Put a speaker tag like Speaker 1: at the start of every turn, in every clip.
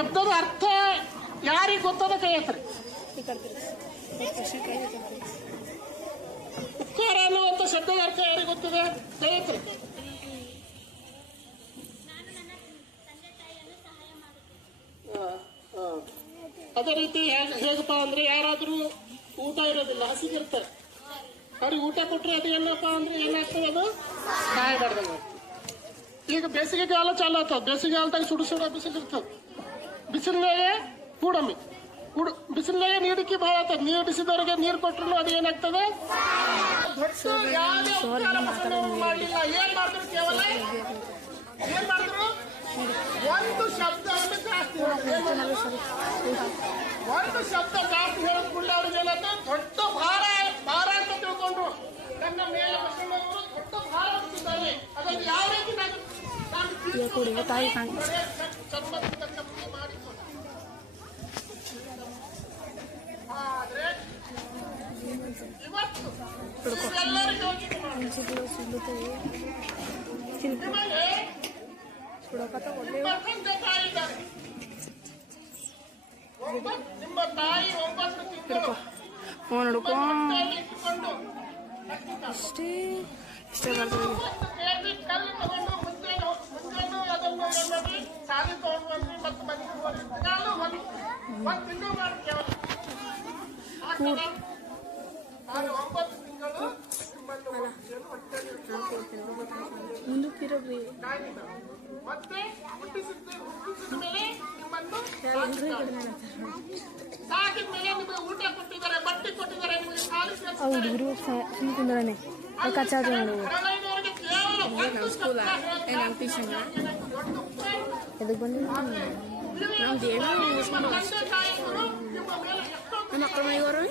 Speaker 1: ಶಬ್ದದ ಅರ್ಥ ಯಾರಿಗೆ ಗೊತ್ತದ ಕೈ ಎತ್ತರಿ? ಉಪಕಾರ ಅನ್ನುವಂಥ ಶಬ್ದದ ಅರ್ಥ ಯಾರಿಗೆ ಗೊತ್ತಿದೆ? ಕೈ ಎತ್ತರಿ. ಅದೇ ರೀತಿ ಹೇಗ್- ಹೇಗಪ್ಪ ಅಂದ್ರೆ ಯಾರಾದರೂ ಊಟ ಇರೋದಿಲ್ಲ ಹಸಿಗಿರ್ತಾರೆ ಅವ್ರಿಗೆ ಊಟ ಕೊಟ್ಟರೆ ಅದು ಏನಪ್ಪ ಅಂದ್ರೆ ಏನಾಗ್ತದೆ ಅದು? ಸಹಾಯ ಮಾಡ್ದಂಗೆ ಈಗ ಬೇಸಿಗೆ ಕಾಲ ಚಾಲು ಆಗ್ತದೆ. ಬೇಸಿಗೆ ಕಾಲದಾಗ ಸುಡು ಸುಡ ಬಿಸಿಲು ಇರ್ತದೆ. ಬಿಸಿಲಿನಾಗೆ ಕೂಡಮಿ ಕೂಡು ಬಿಸಿಲಿನಾಗೆ ನೀಡಿಕೆ ಭಾಳ ಆಗ್ತದೆ ನೀರು ಬಿಸಿದವರಿಗೆ ನೀರು ಕೊಟ್ಟರು ಅದು ಏನಾಗ್ತದೆ ಏನ್ ಮಾಡಿದ್ರು ಕೇವಲ ಏನ್ ಮಾಡಿದ್ರು ಒಂದು ಶಬ್ದವನ್ನು ಜಾಸ್ತಿ ಒಂದು ಶಬ್ದ ಜಾಸ್ತಿ ಹೇಳೋದ್ ಅವ್ರಿಗೆ ಏನಾಯ್ತು ದೊಡ್ಡ ಭಾರ ಭಾರ ಅಂತ ತಿಳ್ಕೊಂಡ್ರು ನನ್ನ ಮೇಲೆ ಬಸವಣ್ಣವರು ದೊಡ್ಡ ಭಾರ ಹೊತ್ತಿದ್ದಾರೆ ಅದನ್ನು ಯಾವ ರೀತಿ ನಾನು
Speaker 2: ತಾಯಿ
Speaker 1: ಒಂಬತ್ತು ತಿಂಗಳು
Speaker 2: ಫೋನ್ ಹಿಡ್ಕೊ
Speaker 1: ಹೊಟ್ಟೆಯಲ್ಲಿ ಇಟ್ಟುಕೊಂಡು
Speaker 2: ಇಷ್ಟೇ ಇಷ್ಟೇ ಬರ್ತದೆ
Speaker 1: ಆದ್ರೆ ಒಂಬತ್ತು ತಿಂಗಳು ನಿಮ್ಮನ್ನು. ಮತ್ತೆ ಹುಟ್ಟಿಸಿದ ಮೇಲೆ ನಿಮ್ಮನ್ನು ಸಾಕಿದ್ದಾರೆ. ಸಾಕಿದ ಮೇಲೆ ನಿಮಗೆ ಊಟ ಕೊಟ್ಟಿದ್ದಾರೆ ಬಟ್ಟೆ ಕೊಟ್ಟಿದ್ದಾರೆ ನಿಮಗೆ ಸಾಲಿ ಸೇರಿಸಿದ್ದಾರೆ
Speaker 2: ಹುಡುಗರು ಸುಮ್ಮನೆ ಕುಂದ್ರನೆ. ಅದು ಕಚ್ಚಾತ ನೋಡು
Speaker 1: ಒಂದು
Speaker 2: ಸ್ಕೂಲ ನಮ್ಮ ಟ್ಯೂಷನ್. ಎದಕ್ಕೆ
Speaker 1: ನಿಮ್ಮ ನಿಮ್ಮ
Speaker 2: ನಮ್ಮ ಅಕ್ಕ ಮನೆಯವರು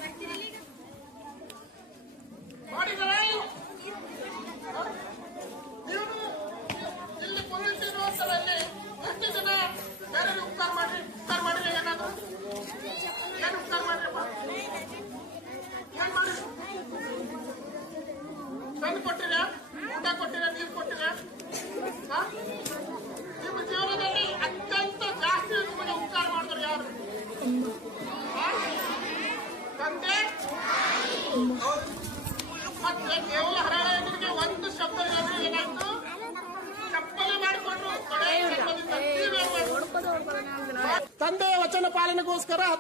Speaker 1: ತಂದು ಕೊಟ್ಟಿರ ಊಟ ಕೊಟ್ಟಿರ ನೀರು ಕೊಟ್ಟಿರ ಹಾ? ನಿಮ್ಮ ಜೀವನದಲ್ಲಿ ಅತ್ಯಂತ ಜಾಸ್ತಿ ನಿಮಗೆ ಉಪಕಾರ ಮಾಡಿದ್ರು ಯಾರು ಹಾ? ತಂದೆ ಮತ್ತೆ ಕೇವಲ ಹರಳೆಯನಿಗೆ ಒಂದು ಶಬ್ದ ಹೇಳಿದ್ರೆ ಏನಾಯ್ತು ಚಪ್ಪಲಿ ಮಾಡಿಕೊಂಡು ಕೊಡೆ ಚಪ್ಪಲಿಂದ ತೀವ್ರ ಮಾಡಿದ್ರು. ತಂದೆಯ ವಚನ ಪಾಲನೆಗೋಸ್ಕರ